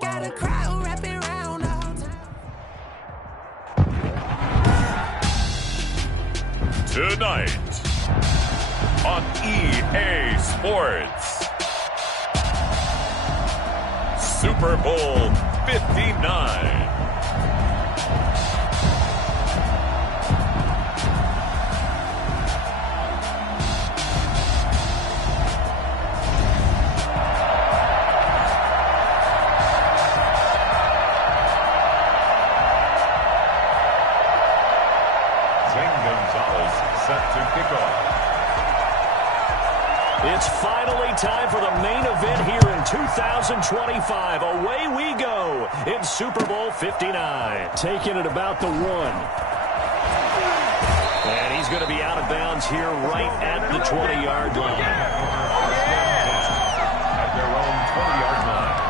Got a crowd wrapping around all time. Tonight on EA Sports, Super Bowl 59. It's finally time for the main event here in 2025. Away we go in Super Bowl 59. Taking it about the 1. And he's going to be out of bounds here right at the 20-yard line. At their own 20-yard line.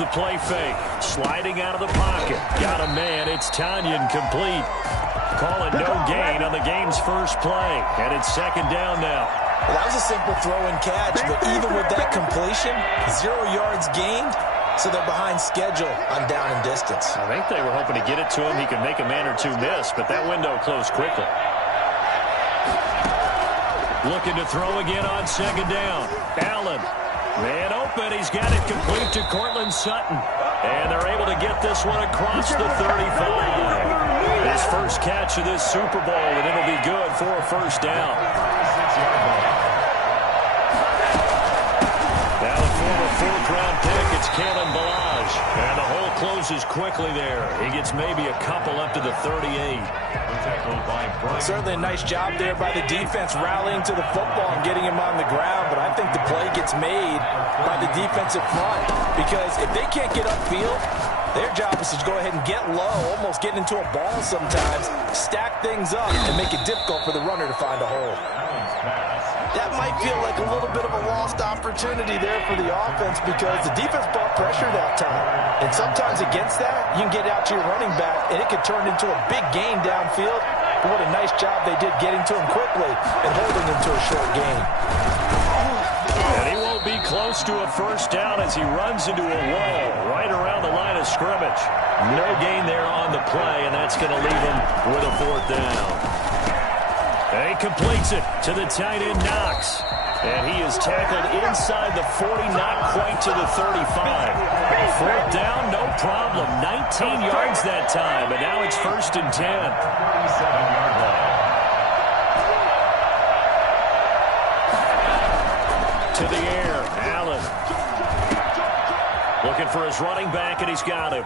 The play fake, sliding out of the pocket. Got a man, it's Tanyan complete. Call it no gain on the game's first play. And it's second down now. Well, that was a simple throw and catch, but even with that completion, 0 yards gained, so they're behind schedule on down and distance. I think they were hoping to get it to him. He could make a man or two miss, but that window closed quickly. Looking to throw again on second down. Allen. Man open, he's got it complete to Cortland Sutton. And they're able to get this one across the 35. His first catch of this Super Bowl, and it'll be good for a first down. Now the former fourth-round pick, it's Kalen Ballage. And the hole closes quickly there. He gets maybe a couple up to the 38. Certainly a nice job there by the defense rallying to the football and getting him on the ground, but I think the play gets made by the defensive front because if they can't get upfield, their job is to go ahead and get low, almost get into a ball sometimes, stack things up, and make it difficult for the runner to find a hole. That might feel like a little bit of a lost opportunity there for the offense because the defense brought pressure that time. And sometimes against that, you can get out to your running back, and it could turn into a big gain downfield. But what a nice job they did getting to him quickly and holding him to a short gain. And he won't be close to a first down as he runs into a wall right around the line of scrimmage. No gain there on the play, and that's going to leave him with a fourth down. And he completes it to the tight end, Knox. And he is tackled inside the 40, not quite to the 35. Fourth down, no problem. 19 yards that time, but now it's first and 10. 37-yard line. To the air, Allen. Looking for his running back, and he's got him.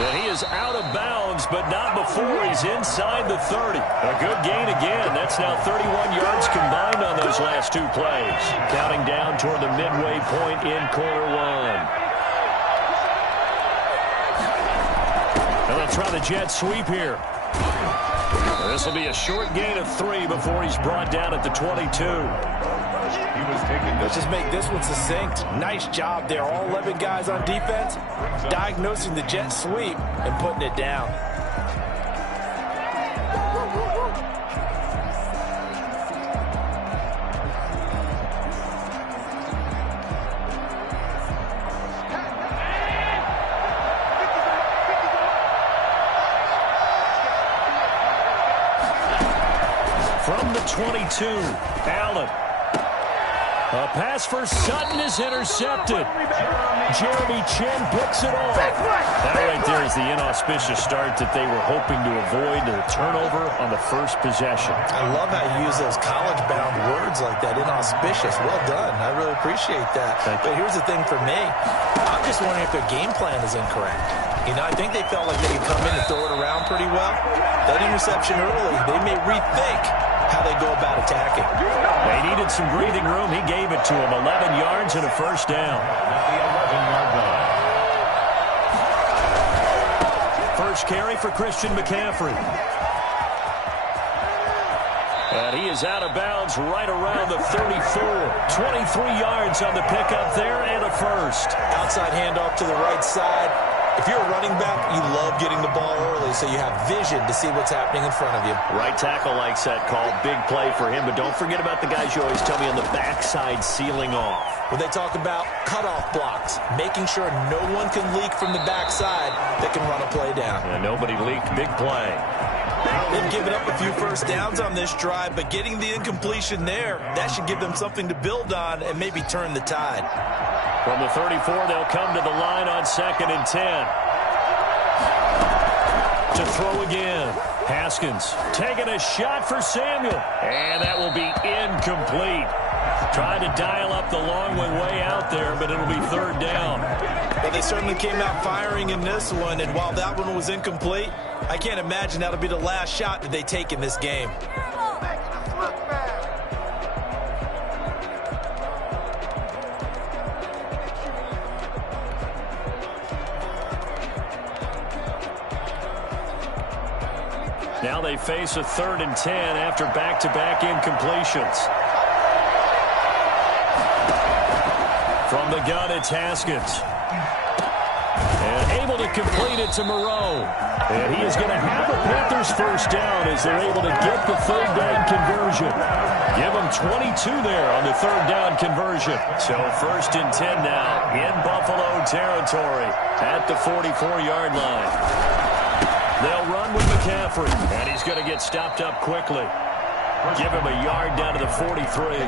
And he is out of bounds, but not before he's inside the 30. A good gain again. That's now 31 yards combined on those last two plays. Counting down toward the midway point in quarter one. And they'll try the jet sweep here. This will be a short gain of 3 before he's brought down at the 22. Let's just make this one succinct. Nice job there. All 11 guys on defense diagnosing the jet sweep and putting it down. From the 22, Allen. A pass for Sutton is intercepted. Jeremy Chin picks it off. That right there is the inauspicious start that they were hoping to avoid, the turnover on the first possession. I love how you use those college-bound words like that, inauspicious. Well done. I really appreciate that. But here's the thing for me. I'm just wondering if their game plan is incorrect. You know, I think they felt like they could come in and throw it around pretty well. That interception early, they may rethink how they go about attacking. They needed some breathing room. He gave it to him. 11 yards and a first down. The 11-yard line. First carry for Christian McCaffrey. And he is out of bounds right around the 34. 23 yards on the pickup there and a first. Outside handoff to the right side. If you're a running back, you love getting the ball early so you have vision to see what's happening in front of you. Right tackle likes that call. Big play for him, but don't forget about the guys you always tell me on the backside sealing off. When they talk about cutoff blocks, making sure no one can leak from the backside that can run a play down. And nobody leaked. Big play. They've given up a few first downs on this drive, but getting the incompletion there, that should give them something to build on and maybe turn the tide. From the 34, they'll come to the line on 2nd and 10. To throw again. Haskins taking a shot for Samuel. And that will be incomplete. Trying to dial up the long way out there, but it'll be 3rd down. Well, they certainly came out firing in this one, and while that one was incomplete, I can't imagine that'll be the last shot that they take in this game. Now they face a 3rd and 10 after back-to-back incompletions. From the gun, it's Haskins. And able to complete it to Moreau. And he is going to have the Panthers first down as they're able to get the 3rd down conversion. Give them 22 there on the 3rd down conversion. So 1st and 10 now in Buffalo territory at the 44-yard line. They'll run with McCaffrey, and he's going to get stopped up quickly. Give him a yard down to the 43.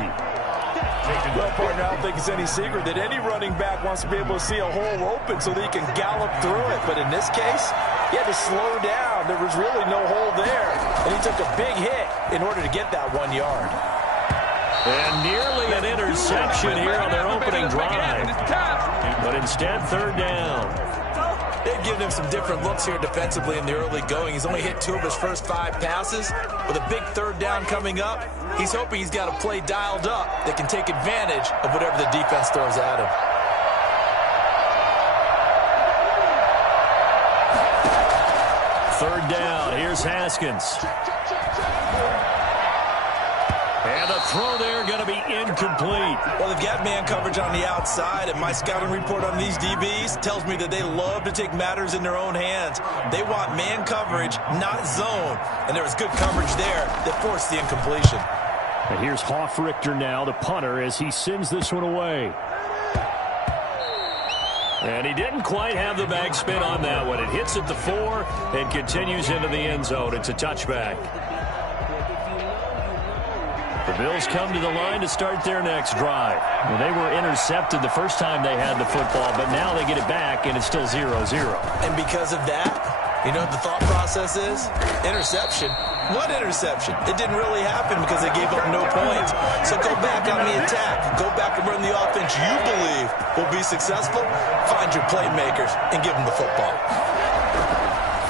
Well, partner, I don't think it's any secret that any running back wants to be able to see a hole open so that he can gallop through it. But in this case, he had to slow down. There was really no hole there, and he took a big hit in order to get that 1 yard. And nearly an interception here on their opening drive. But instead, 3rd down. They've given him some different looks here defensively in the early going. He's only hit 2 of his first 5 passes. With a big 3rd down coming up, he's hoping he's got a play dialed up that can take advantage of whatever the defense throws at him. Third down. Here's Haskins. And the throw there going to be incomplete. Well, they've got man coverage on the outside, and my scouting report on these DBs tells me that they love to take matters in their own hands. They want man coverage, not zone. And there was good coverage there that forced the incompletion. And here's Hofrichter now, the punter, as he sends this one away. And he didn't quite have the bag spin on that one. It hits at the 4 and continues into the end zone. It's a touchback. The Bills come to the line to start their next drive. Well, they were intercepted the first time they had the football, but now they get it back, and it's still 0-0. And because of that, you know what the thought process is? Interception. What interception? It didn't really happen because they gave up no points. So go back on the attack. Go back and run the offense you believe will be successful. Find your playmakers and give them the football.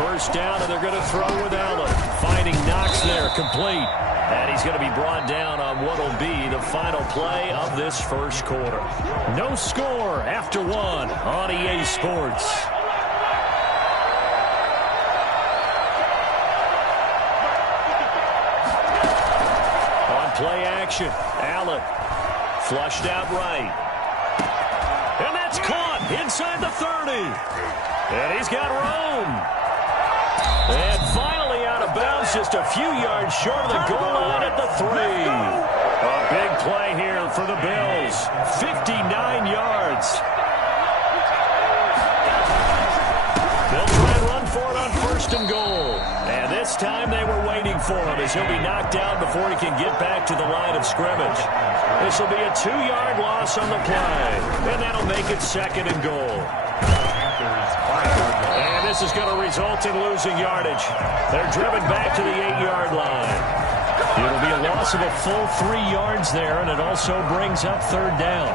First down, and they're going to throw with Allen. Finding Knox there, complete. And he's going to be brought down on what will be the final play of this first quarter. No score after 1 on EA Sports. On play action, Allen flushed out right. And that's caught inside the 30. And he's got room. And finally out of bounds, just a few yards short of the goal line at the 3. A big play here for the Bills. 59 yards. They'll try and run for it on 1st and goal. And this time they were waiting for him as he'll be knocked down before he can get back to the line of scrimmage. This will be a 2-yard loss on the play. And that'll make it 2nd and goal. And this is going to result in losing yardage. They're driven back to the 8-yard line. It'll be a loss of a full 3 yards there, and it also brings up 3rd down.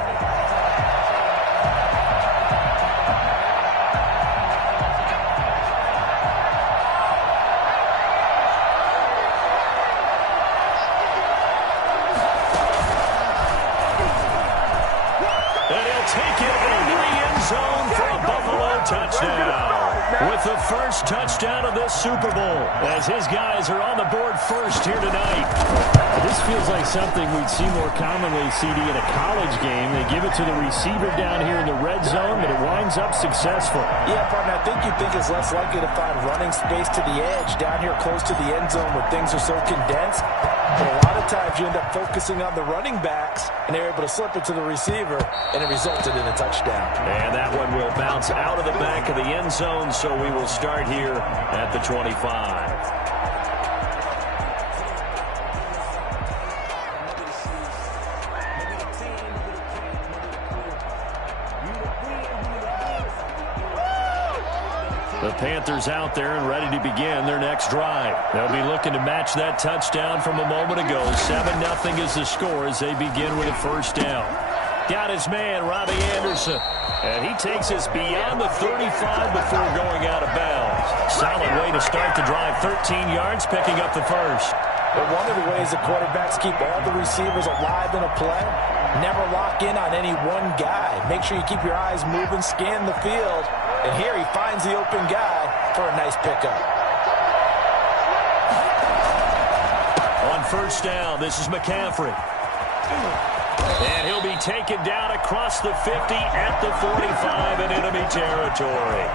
And he'll take it into the end zone for a Buffalo touchdown. With the first touchdown of this Super Bowl, as his guys are on the board first here tonight. This feels like something we'd see more commonly, CD, in a college game. They give it to the receiver down here in the red zone, but it winds up successful. Yeah, partner, I think you think it's less likely to find running space to the edge down here close to the end zone where things are so condensed. But a lot of times you end up focusing on the running backs, and they're able to slip it to the receiver, and it resulted in a touchdown. And that one will bounce out of the back of the end zone, so we will start here at the 25. The Panthers out there and ready to begin their next drive. They'll be looking to match that touchdown from a moment ago. 7-0 is the score as they begin with a first down. Got his man, Robbie Anderson. And he takes us beyond the 35 before going out of bounds. Solid way to start the drive. 13 yards, picking up the first. But one of the ways the quarterbacks keep all the receivers alive in a play, never lock in on any one guy. Make sure you keep your eyes moving, scan the field. And here he finds the open guy for a nice pickup. On first down, this is McCaffrey. And he'll be taken down across the 50 at the 45 in enemy territory.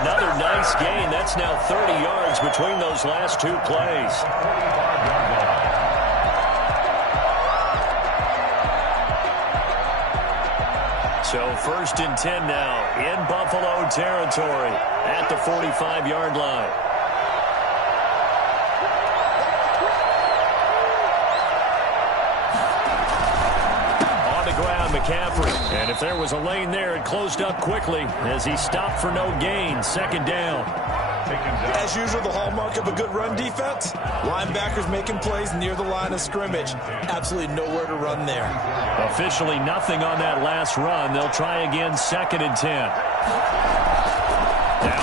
Another nice gain. That's now 30 yards between those last two plays. So first and 10 now in Buffalo territory at the 45-yard line. On the ground, McCaffrey. And if there was a lane there, it closed up quickly as he stopped for no gain. Second down. As usual, the hallmark of a good run defense, linebackers making plays near the line of scrimmage. Absolutely nowhere to run there. Officially nothing on that last run. They'll try again, second and 10. Now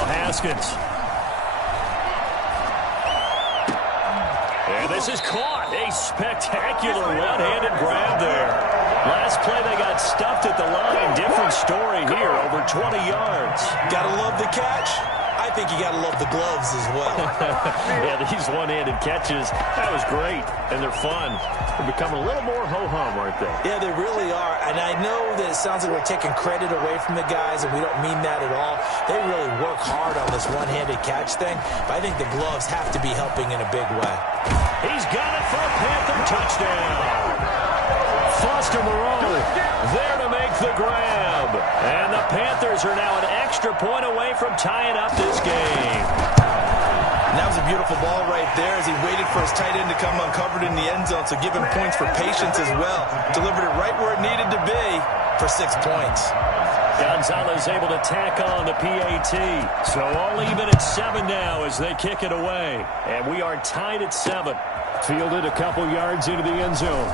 Haskins. And this is caught. A spectacular one-handed grab there. Last play they got stuffed at the line. Different story here, over 20 yards. Gotta love the catch. I think you got to love the gloves as well. Yeah, these one-handed catches, that was great, and they're fun. They're becoming a little more ho-hum, aren't they? Yeah, they really are, and I know that it sounds like we're taking credit away from the guys, and we don't mean that at all. They really work hard on this one-handed catch thing, but I think the gloves have to be helping in a big way. He's got it for a Panther touchdown. Foster Moreau there to make the grab. And the Panthers are now an extra point away from tying up this game. And that was a beautiful ball right there as he waited for his tight end to come uncovered in the end zone, so give him points for patience as well. Delivered it right where it needed to be for 6 points. Gonzalez able to tack on the PAT. So all even at 7 now as they kick it away. And we are tied at 7. Fielded a couple yards into the end zone.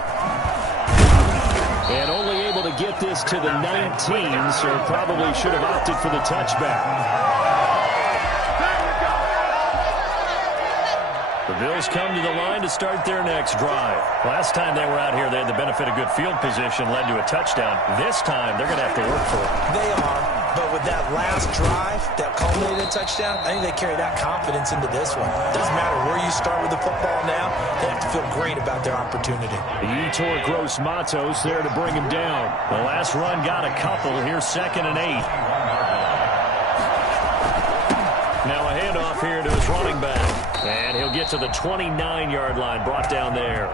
And only able to get this to the 19, so probably should have opted for the touchback. The Bills come to the line to start their next drive. Last time they were out here, they had the benefit of good field position, led to a touchdown. This time, they're going to have to work for it. They are, but with that last drive that culminated in a touchdown, I think they carry that confidence into this one. Doesn't matter where you start with the football now, they have to feel great about their opportunity. Yetur Gross-Matos there to bring him down. The last run got a couple. Here's 2nd and 8. Now a handoff here to his running back. And he'll get to the 29-yard line, brought down there.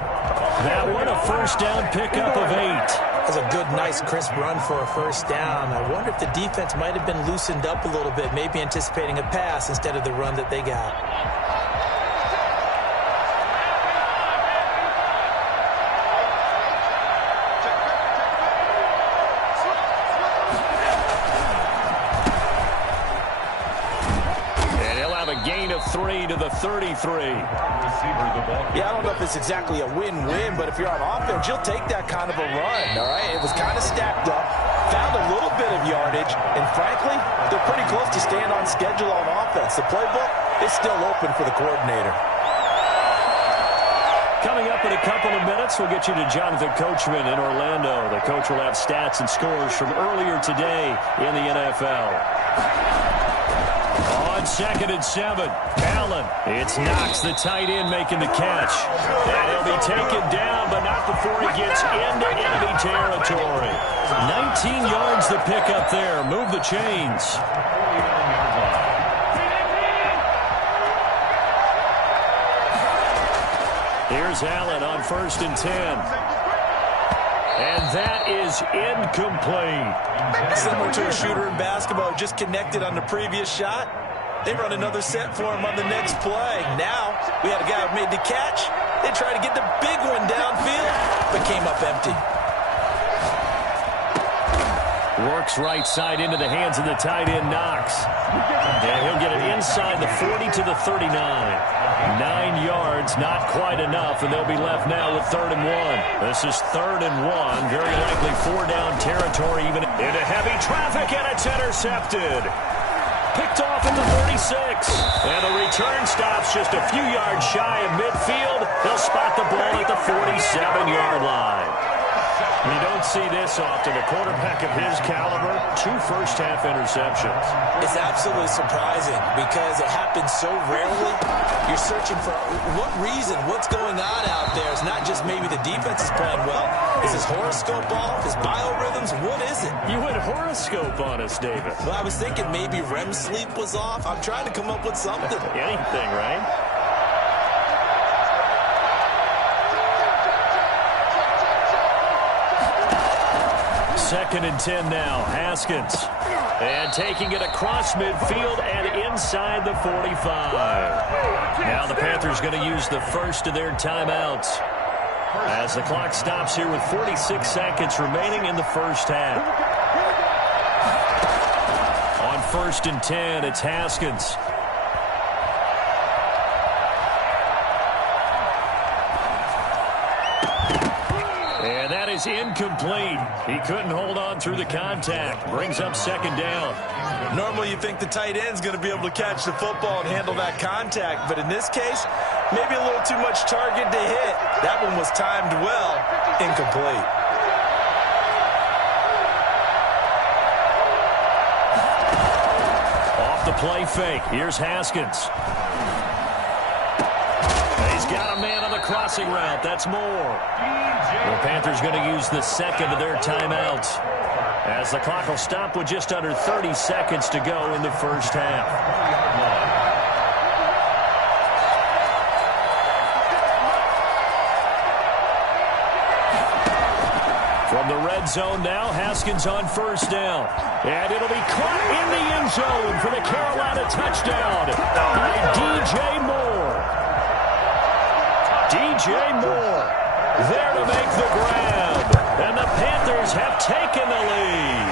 That one a first down pickup of 8. That's a good, nice, crisp run for a first down. I wonder if the defense might have been loosened up a little bit, maybe anticipating a pass instead of the run that they got. Gain of 3 to the 33. Yeah, I don't know if it's exactly a win-win, but if you're on offense, you'll take that kind of a run, all right? It was kind of stacked up, found a little bit of yardage, and frankly, they're pretty close to staying on schedule on offense. The playbook is still open for the coordinator. Coming up in a couple of minutes, we'll get you to Jonathan Coachman in Orlando. The coach will have stats and scores from earlier today in the NFL. On 2nd and 7, Allen. It's Knox, the tight end, making the catch. And he'll be taken down, but not before he gets into enemy territory. 19 yards to pick up there. Move the chains. Here's Allen on 1st and 10. And that is incomplete. Similar to a shooter in basketball, just connected on the previous shot. They run another set for him on the next play. Now, we had a guy who made the catch. They tried to get the big one downfield, but came up empty. Works right side into the hands of the tight end, Knox. And he'll get it inside the 40 to the 39. 9 yards, not quite enough, and they'll be left now with 3rd and 1. This is 3rd and 1. Very likely 4-down territory, even into heavy traffic, and it's intercepted. Picked off at the 36. And the return stops just a few yards shy of midfield. They'll spot the ball at the 47-yard line. You don't see this often. A quarterback of his caliber, 2 first-half interceptions. It's absolutely surprising because it happens so rarely. You're searching for what reason, what's going on out there. It's not just maybe the defense is playing well. Is his horoscope off? His biorhythms? What is it? You went horoscope on us, David. Well, I was thinking maybe REM sleep was off. I'm trying to come up with something. Anything, right? 2nd and 10 now. Haskins. And taking it across midfield and inside the 45. Now the Panthers going to use the first of their timeouts as the clock stops here with 46 seconds remaining in the first half. On 1st and 10, it's Haskins. And that is incomplete. He couldn't hold on through the contact. Brings up 2nd down. Normally you think the tight end's going to be able to catch the football and handle that contact, but in this case, maybe a little too much target to hit. That one was timed well. Incomplete. Off the play fake. Here's Haskins. He's got a man on the crossing route. That's more. The Panthers going to use the second of their timeouts as the clock will stop with just under 30 seconds to go in the first half. From the red zone now, Haskins on 1st down. And it'll be caught in the end zone for the Carolina touchdown by DJ Moore. DJ Moore there to make the grab. And the Panthers have taken the lead.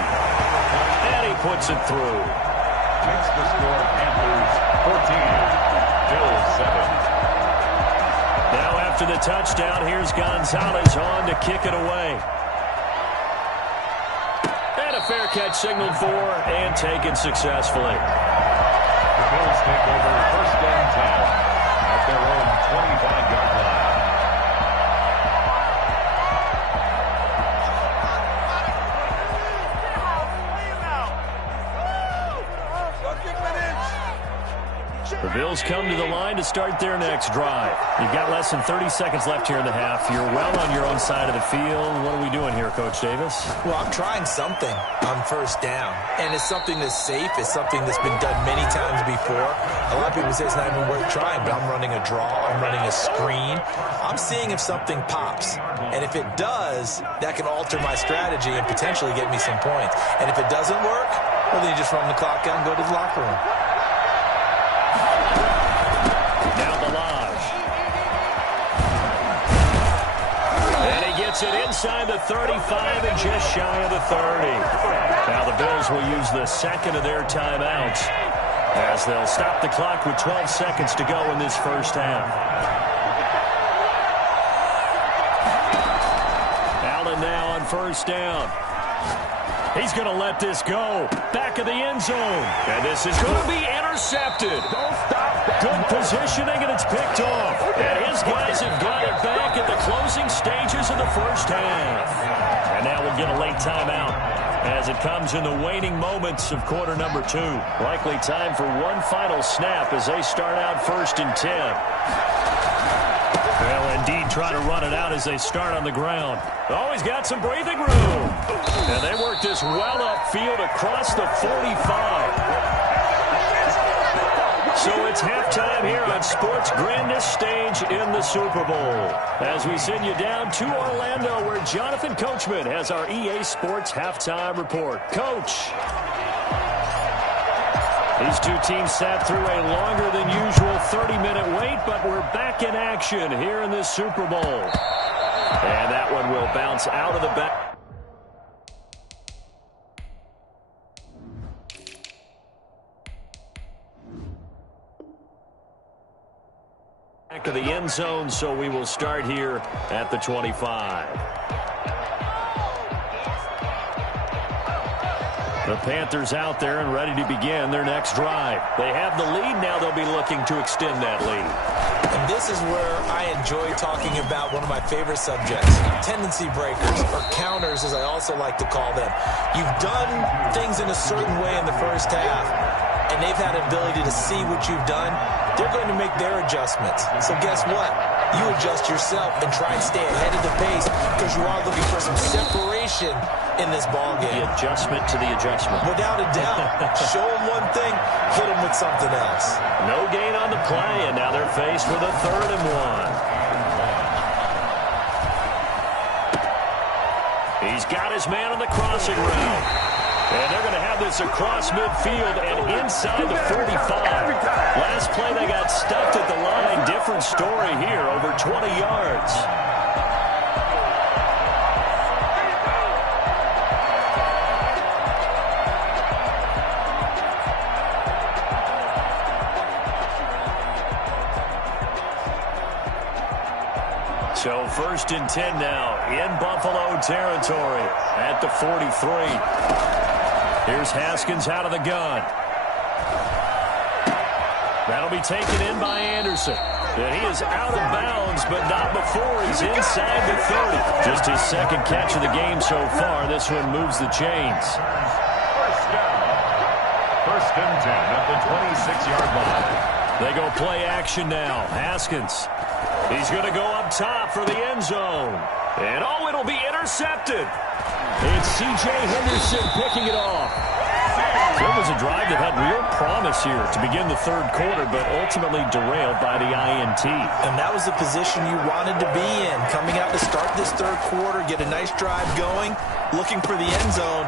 And he puts it through. Makes the score Panthers 14, Bills 7. Now after the touchdown, here's Gonzalez on to kick it away. And a fair catch signaled for and taken successfully. The Bills take over 1st and 10 at their own 25-yard line. The Bills come to the line to start their next drive. You've got less than 30 seconds left here in the half. You're well on your own side of the field. What are we doing here, Coach Davis? Well, I'm trying something on 1st down, and it's something that's safe. It's something that's been done many times before. A lot of people say it's not even worth trying, but I'm running a draw. I'm running a screen. I'm seeing if something pops, and if it does, that can alter my strategy and potentially get me some points. And if it doesn't work, well, then you just run the clock out and go to the locker room. Now Balaj. And he gets it inside the 35 and just shy of the 30. Now the Bills will use the second of their timeouts as they'll stop the clock with 12 seconds to go in this first half. Allen now on 1st down. He's going to let this go. Back of the end zone. And this is going to be intercepted. Good positioning, and it's picked off. And his guys have got it back at the closing stages of the first half. And now we'll get a late timeout as it comes in the waning moments of quarter number 2. Likely time for one final snap as they start out 1st and 10. They'll indeed try to run it out as they start on the ground. Always got some breathing room. And they work this well upfield across the 45. So it's halftime here on sports' grandest stage in the Super Bowl. As we send you down to Orlando, where Jonathan Coachman has our EA Sports halftime report. Coach. These two teams sat through a longer than usual 30-minute wait, but we're back in action here in this Super Bowl. And that one will bounce out of the back. Back of the end zone, so we will start here at the 25. The Panthers out there and ready to begin their next drive. They have the lead. Now they'll be looking to extend that lead. And this is where I enjoy talking about one of my favorite subjects, tendency breakers, or counters as I also like to call them. You've done things in a certain way in the first half, and they've had an ability to see what you've done. They're going to make their adjustments. So guess what? You adjust yourself and try and stay ahead of the pace because you are looking for some separation in this ballgame. The adjustment to the adjustment. Without a doubt. Show them one thing, hit them with something else. No gain on the play, and now they're faced with a 3rd and 1. He's got his man on the crossing route. And they're going to have this across midfield and inside the 45. Last play they got stuffed at the line. Different story here, over 20 yards. So 1st and 10 now in Buffalo territory at the 43. Here's Haskins out of the gun. That'll be taken in by Anderson. And he is out of bounds, but not before he's inside the 30. Just his 2nd catch of the game so far. This one moves the chains. 1st down. 1st and 10 at the 26-yard line. They go play action now. Haskins. He's going to go up top for the end zone. And it'll be intercepted. It's C.J. Henderson picking it off. It was a drive that had real promise here to begin the 3rd quarter, but ultimately derailed by the INT. And that was the position you wanted to be in. Coming out to start this 3rd quarter, get a nice drive going, looking for the end zone.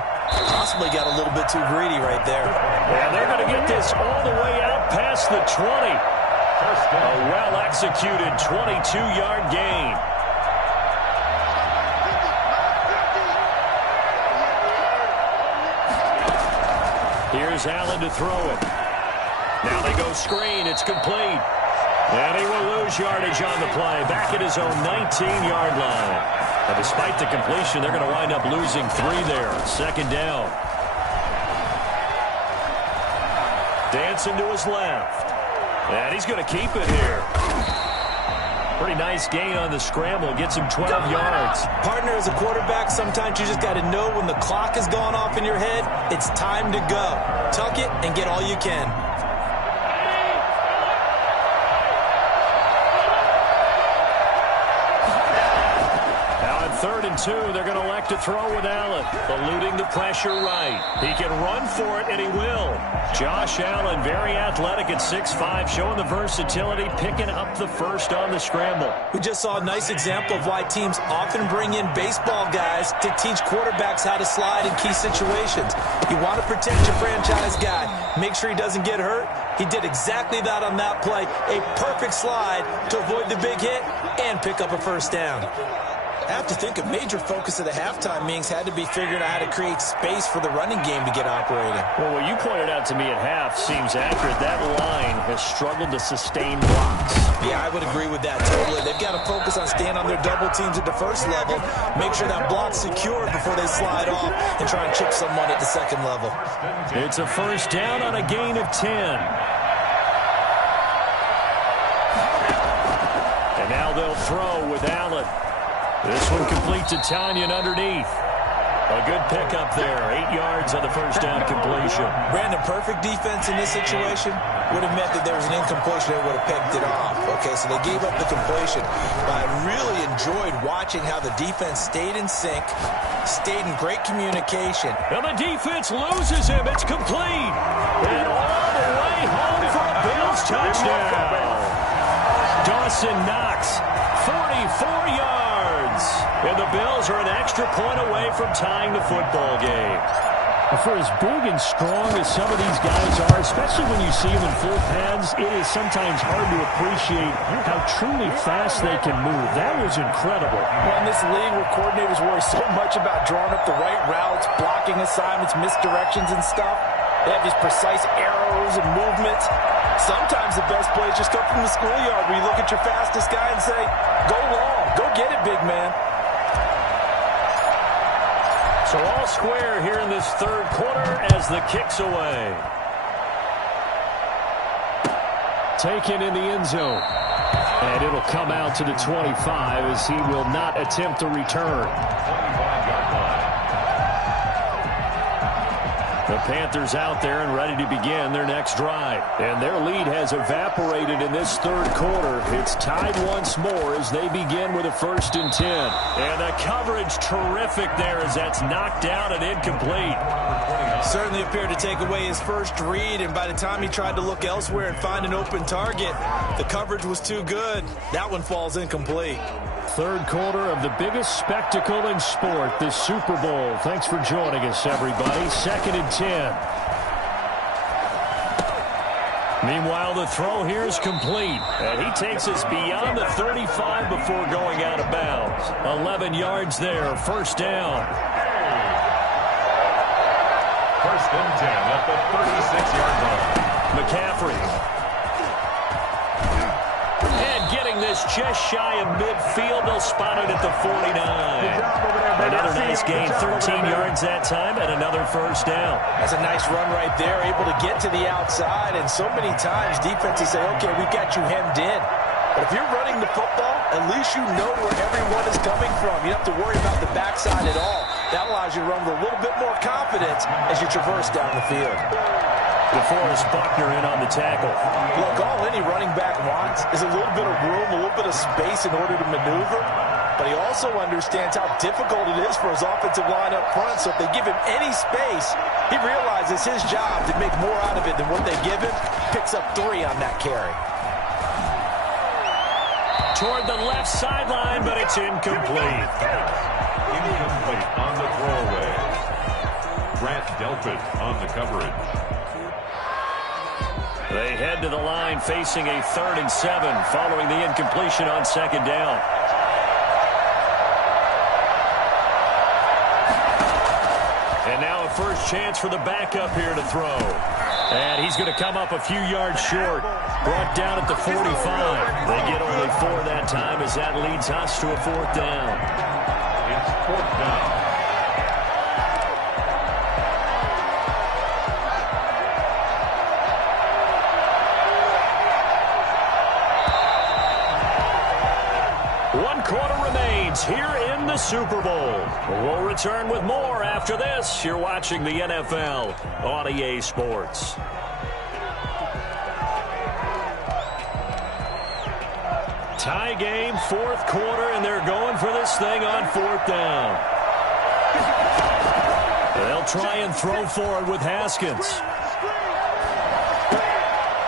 Possibly got a little bit too greedy right there. And they're going to get this all the way out past the 20. A well-executed 22-yard gain. Here's Allen to throw it. Now they go screen. It's complete. And he will lose yardage on the play. Back at his own 19-yard line. And despite the completion, they're going to wind up losing 3 there. 2nd down. Dancing to his left. And he's going to keep it here. Pretty nice gain on the scramble. Gets him 12 yards. Partner, as a quarterback, sometimes you just got to know when the clock has gone off in your head, it's time to go. Tuck it and get all you can. Now at 3rd and 2, they're going to elect to throw with Allen. Eluding the pressure right. He can run for it, and he will. Josh Allen, very athletic at 6'5", showing the versatility, picking up the 1st on the scramble. We just saw a nice example of why teams often bring in baseball guys to teach quarterbacks how to slide in key situations. You want to protect your franchise guy. Make sure he doesn't get hurt. He did exactly that on that play. A perfect slide to avoid the big hit and pick up a 1st down. I have to think a major focus of the halftime meetings had to be figuring out how to create space for the running game to get operating. Well, what you pointed out to me at half seems accurate. That line has struggled to sustain blocks. Yeah, I would agree with that totally. They've got to focus on staying on their double teams at the 1st level, make sure that block's secured before they slide off and try and chip someone at the 2nd level. It's a 1st down on a gain of 10. Now they'll throw with Allen. This one complete to Tanyan underneath. A good pickup there. 8 yards on the first down completion. Brandon, perfect defense in this situation would have meant that there was an incompletion. They would have picked it off. Okay, so they gave up the completion. But I really enjoyed watching how the defense stayed in sync, stayed in great communication. And the defense loses him. It's complete. And all the way home for a Bills touchdown. Dawson Knox, 44 yards. And the Bills are an extra point away from tying the football game. For as big and strong as some of these guys are, especially when you see them in full pads, it is sometimes hard to appreciate how truly fast they can move. That was incredible. Well, in this league where coordinators worry so much about drawing up the right routes, blocking assignments, misdirections and stuff, they have these precise arrows and movements. Sometimes the best plays just come from the schoolyard where you look at your fastest guy and say, go long, go get it, big man. So all square here in this third quarter as the kick's away. Taken in the end zone. And it'll come out to the 25 as he will not attempt to return. 25-yard line. The Panthers out there and ready to begin their next drive. And their lead has evaporated in this third quarter. It's tied once more as they begin with a 1st and 10. And the coverage terrific there as that's knocked down and incomplete. Certainly appeared to take away his first read, and by the time he tried to look elsewhere and find an open target, the coverage was too good. That one falls incomplete. Third quarter of the biggest spectacle in sport, the Super Bowl. Thanks for joining us, everybody. 2nd and 10. Meanwhile, the throw here is complete. And he takes us beyond the 35 before going out of bounds. 11 yards there, 1st down. 1st and 10 at the 36-yard line. McCaffrey. And getting this just shy of midfield. They'll spot it at the 49. Another nice gain, 13 yards that time, and another 1st down. That's a nice run right there, able to get to the outside, and so many times defenses say, okay, we've got you hemmed in. But if you're running the football, at least you know where everyone is coming from. You don't have to worry about the backside at all. That allows you to run with a little bit more confidence as you traverse down the field. DeForest Buckner in on the tackle. Look, all any running back wants is a little bit of room, a little bit of space in order to maneuver. But he also understands how difficult it is for his offensive line up front. So if they give him any space, he realizes his job to make more out of it than what they give him. Picks up 3 on that carry. Toward the left sideline, but it's incomplete. Incomplete on the throwaway. Grant Delpit on the coverage. They head to the line facing a 3rd and 7 following the incompletion on 2nd down. And now a first chance for the backup here to throw. And he's going to come up a few yards short. Brought down at the 45. They get only 4 that time as that leads us to a 4th down. It's 4th down. Here in the Super Bowl. We'll return with more after this. You're watching the NFL on EA Sports. Tie game, 4th quarter, and they're going for this thing on 4th down. They'll try and throw forward with Haskins.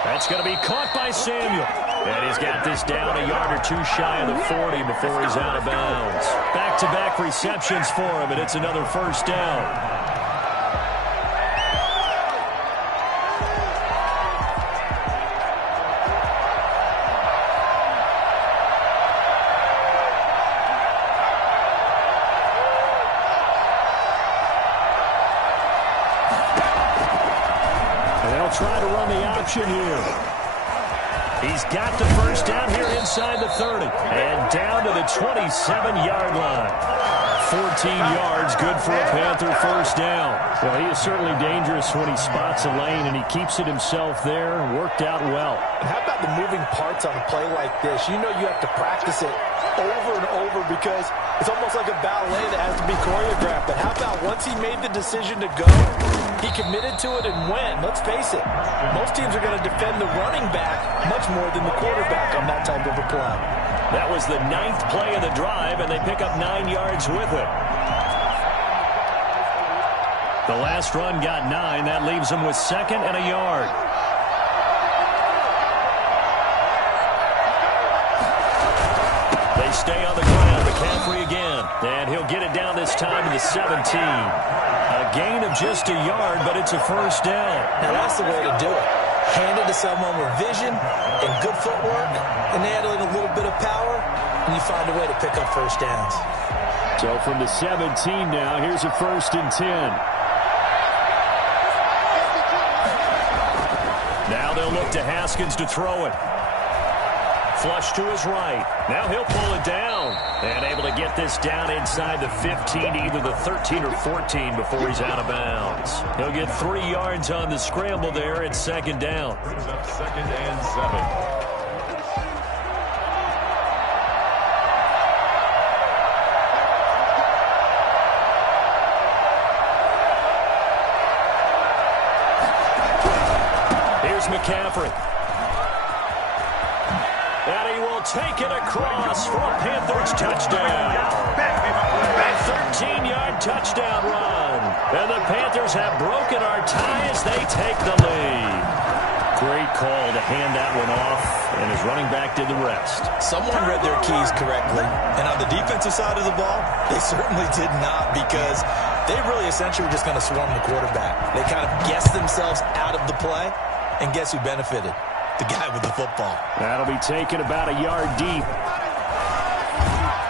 That's going to be caught by Samuel. And he's got this down a yard or 2 shy of the 40 before he's out of bounds. Back-to-back receptions for him, and it's another 1st down. And they'll try to run the option here. He's got the 1st down here inside the 30. And down to the 27-yard line. 14 yards, good for a Panther 1st down. Well, he is certainly dangerous when he spots a lane, and he keeps it himself there. Worked out well. And how about the moving parts on a play like this? You know you have to practice it over and over because it's almost like a ballet that has to be choreographed. But how about once he made the decision to go, he committed to it and went. Let's face it, most teams are going to defend the running back much more than the quarterback on that type of a play. That was the 9th play of the drive, and they pick up 9 yards with it. The last run got 9. That leaves them with 2nd and a yard. They stay on the ground. McCaffrey again. And he'll get it down this time to the 17. A gain of just a yard, but it's a first down. Now that's the way to do it. Hand it to someone with vision and good footwork, and add in a little bit of power, and you find a way to pick up first downs. So from the 17 now, here's a 1st and 10. Now they'll look to Haskins to throw it. Flush to his right. Now he'll pull it down. And able to get this down inside the 15, either the 13 or 14 before he's out of bounds. He'll get 3 yards on the scramble there at 2nd down. Brings up 2nd and 7. McCaffrey. And he will take it across for a Panthers touchdown. A 13-yard touchdown run. And the Panthers have broken our tie as they take the lead. Great call to hand that one off, and his running back did the rest. Someone read their keys correctly, and on the defensive side of the ball, they certainly did not, because they really essentially were just going to swarm the quarterback. They kind of guessed themselves out of the play. And guess who benefited? The guy with the football. That'll be taken about a yard deep.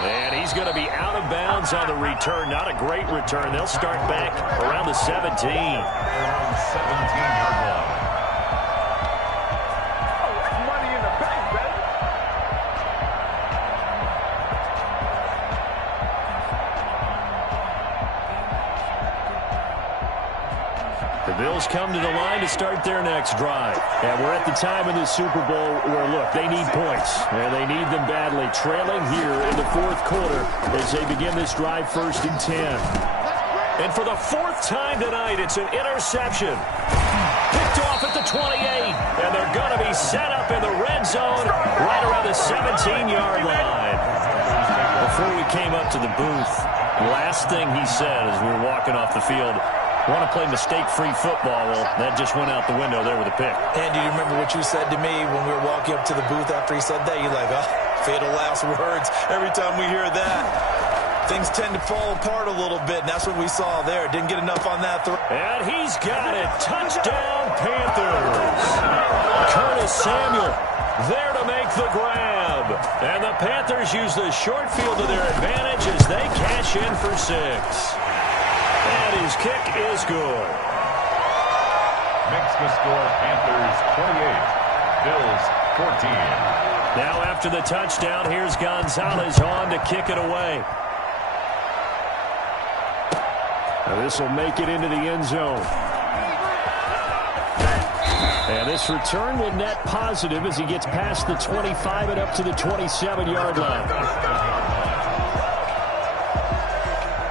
And he's going to be out of bounds on the return. Not a great return. They'll start back around the 17. 17-yard line. Money in the bank, baby. The Bills come to the line to start their next drive. And we're at the time in the Super Bowl where, look, they need points. And they need them badly. Trailing here in the 4th quarter as they begin this drive 1st and 10. And for the 4th time tonight, it's an interception. Picked off at the 28. And they're going to be set up in the red zone right around the 17-yard line. Before we came up to the booth, last thing he said as we were walking off the field, want to play mistake-free football. Well, that just went out the window there with a pick. And do you remember what you said to me when we were walking up to the booth after he said that? You're like, oh, fatal last words. Every time we hear that, things tend to fall apart a little bit, and that's what we saw there. Didn't get enough on that throw. And he's got it. Touchdown, Panthers. Curtis Samuel there to make the grab. And the Panthers use the short field to their advantage as they cash in for 6. And his kick is good. Makes the score Panthers 28, Bills 14. Now after the touchdown, here's Gonzalez on to kick it away. Now this will make it into the end zone. And this return will net positive as he gets past the 25 and up to the 27-yard line.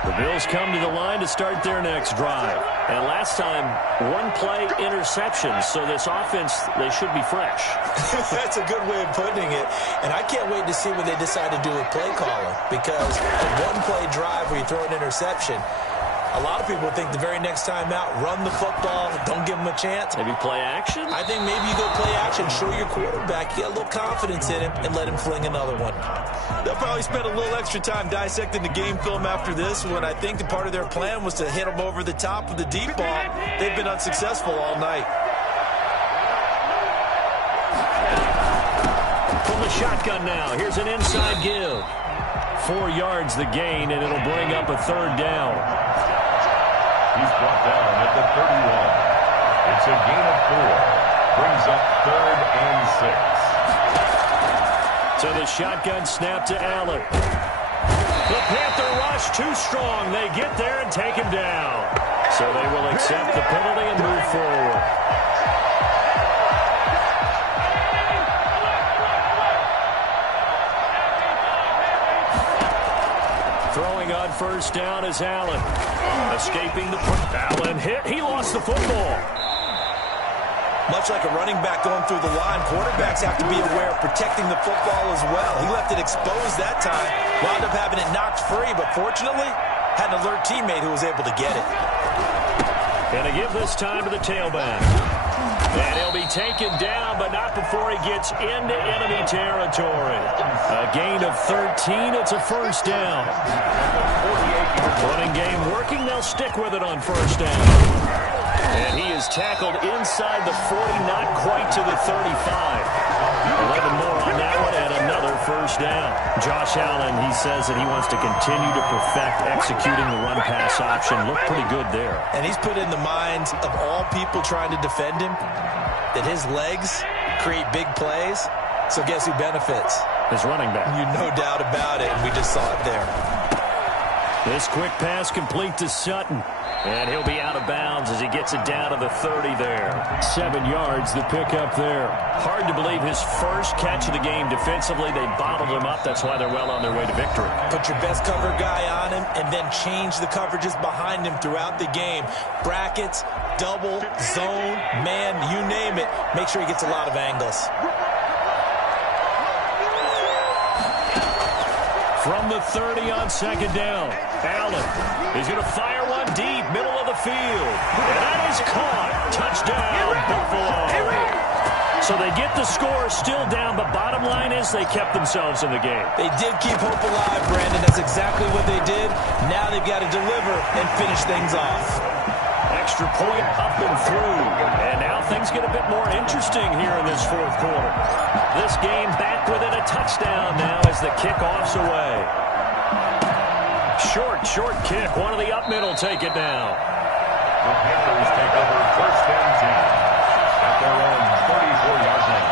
The Bills come to the line to start their next drive. And last time, 1-play interception, so this offense, they should be fresh. That's a good way of putting it. And I can't wait to see what they decide to do with play calling, because a 1-play drive where you throw an interception, a lot of people think the very next time out, run the football, don't give them a chance. Maybe play action? I think maybe you go play action, show your quarterback, get a little confidence in him, and let him fling another one. They'll probably spend a little extra time dissecting the game film after this one. I think the part of their plan was to hit him over the top with the deep ball. They've been unsuccessful all night. From the shotgun now, here's an inside give. 4 yards the gain, and it'll bring up a 3rd down. He's brought down at the 31. It's a gain of 4. Brings up 3rd and 6. So the shotgun snap to Allen. The Panther rush too strong. They get there and take him down. So they will accept the penalty and move forward. Throwing on first down is Allen. Escaping the Allen hit. He lost the football. Much like a running back going through the line, quarterbacks have to be aware of protecting the football as well. He left it exposed that time, wound up having it knocked free, but fortunately, had an alert teammate who was able to get it. Going to give this time to the tailback. And he'll be taken down, but not before he gets into enemy territory. A gain of 13. It's a first down. Running game working. They'll stick with it on first down. And he is tackled inside the 40, not quite to the 35. 11 more on that one, and another first down. Josh Allen, he says that he wants to continue to perfect executing the run-pass option. Looked pretty good there. And he's put in the minds of all people trying to defend him that his legs create big plays. So guess who benefits? His running back. You no doubt about it, and we just saw it there. This quick pass complete to Sutton. And he'll be out of bounds as he gets it down to the 30 there. 7 yards, the pickup there. Hard to believe his first catch of the game defensively. They bottled him up. That's why they're well on their way to victory. Put your best cover guy on him and then change the coverages behind him throughout the game. Brackets, double, zone, man, you name it. Make sure he gets a lot of angles. From the 30 on second down, Allen is going to fire one deep, middle of the field. And that is caught. Touchdown, Buffalo. So they get the score still down, but bottom line is they kept themselves in the game. They did keep hope alive, Brandon. That's exactly what they did. Now they've got to deliver and finish things off. Extra point up and through. And now things get a bit more interesting here in this fourth quarter. This game back within a touchdown now as the kickoff's away. Short kick. One of the up middle take it now. The Panthers take over first and 10 at their own 34-yard line.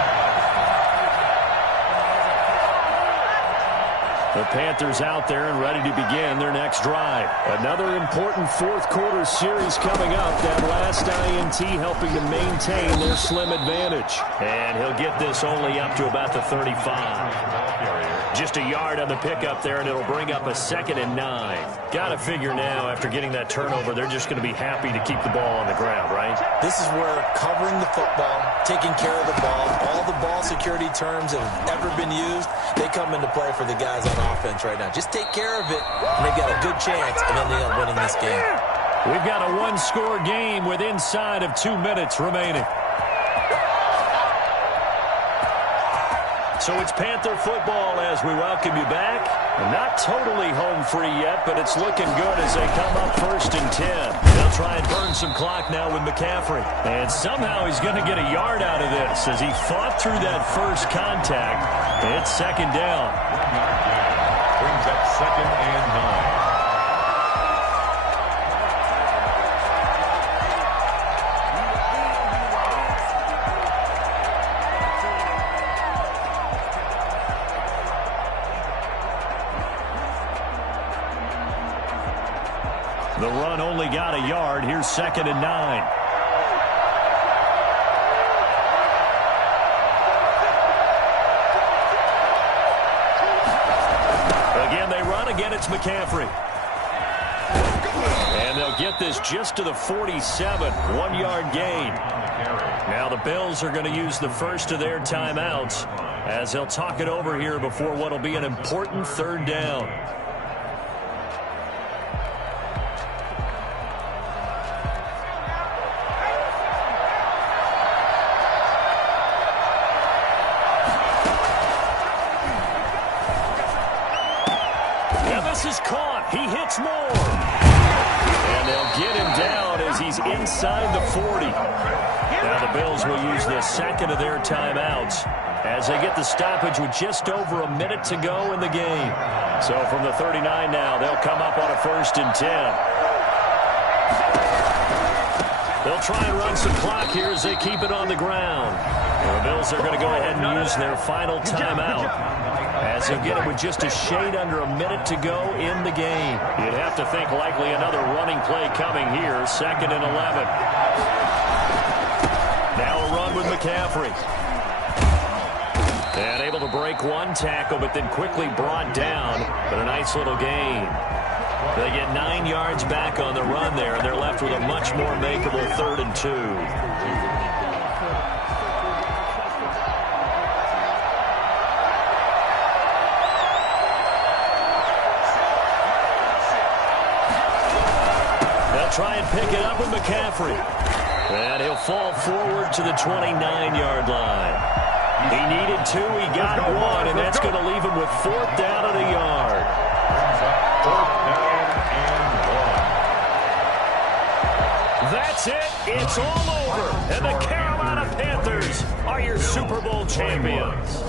The Panthers out there and ready to begin their next drive. Another important fourth quarter series coming up. That last INT helping to maintain their slim advantage. And he'll get this only up to about the 35. Just a yard on the pickup there, and it'll bring up a 2nd and 9. Got to figure now, after getting that turnover, they're just going to be happy to keep the ball on the ground, right? This is where covering the football, taking care of the ball, all the ball security terms that have ever been used, they come into play for the guys on offense right now. Just take care of it, and they've got a good chance of ending up winning this game. We've got a one-score game with inside of 2 minutes remaining. So it's Panther football as we welcome you back. Not totally home free yet, but it's looking good as they come up 1st and 10. They'll try and burn some clock now with McCaffrey. And somehow he's going to get a yard out of this as he fought through that first contact. It's 2nd down. Brings up 2nd and 9. The run only got a yard. Here's 2nd and 9. Again, they run. Again, it's McCaffrey. And they'll get this just to the 47. 1-yard gain. Now the Bills are going to use the first of their timeouts as they'll talk it over here before what will be an important 3rd down. Is caught. He hits more. And they'll get him down as he's inside the 40. Now the Bills will use the 2nd of their timeouts as they get the stoppage with just over a minute to go in the game. So from the 39 now, they'll come up on a 1st and 10. They'll try and run some clock here as they keep it on the ground. The Bills are going to go ahead and use their final timeout as they'll get it with just a shade under a minute to go in the game. You'd have to think likely another running play coming here. 2nd and 11. Now a run with McCaffrey. And able to break one tackle, but then quickly brought down. But a nice little gain. They get 9 yards back on the run there, and they're left with a much more makeable 3rd and 2. They'll try and pick it up with McCaffrey. And he'll fall forward to the 29-yard line. He needed 2, he got 1, and that's going to leave him with 4th down and a yard. 4th down and 1. That's it. It's all over. And the Carolina Panthers are your Super Bowl champions.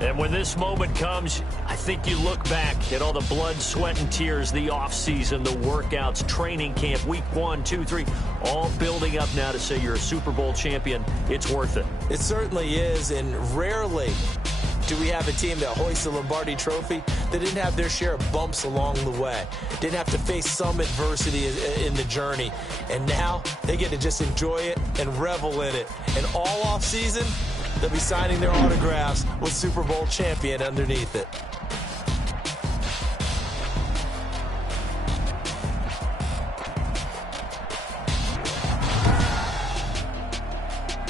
And when this moment comes, I think you look back at all the blood, sweat, and tears, the offseason, the workouts, training camp, week 1, 2, 3, all building up now to say you're a Super Bowl champion. It's worth it. It certainly is, and rarely do we have a team that hoists the Lombardi Trophy that didn't have their share of bumps along the way, didn't have to face some adversity in the journey, and now they get to just enjoy it and revel in it. And all offseason, they'll be signing their autographs with Super Bowl champion underneath it.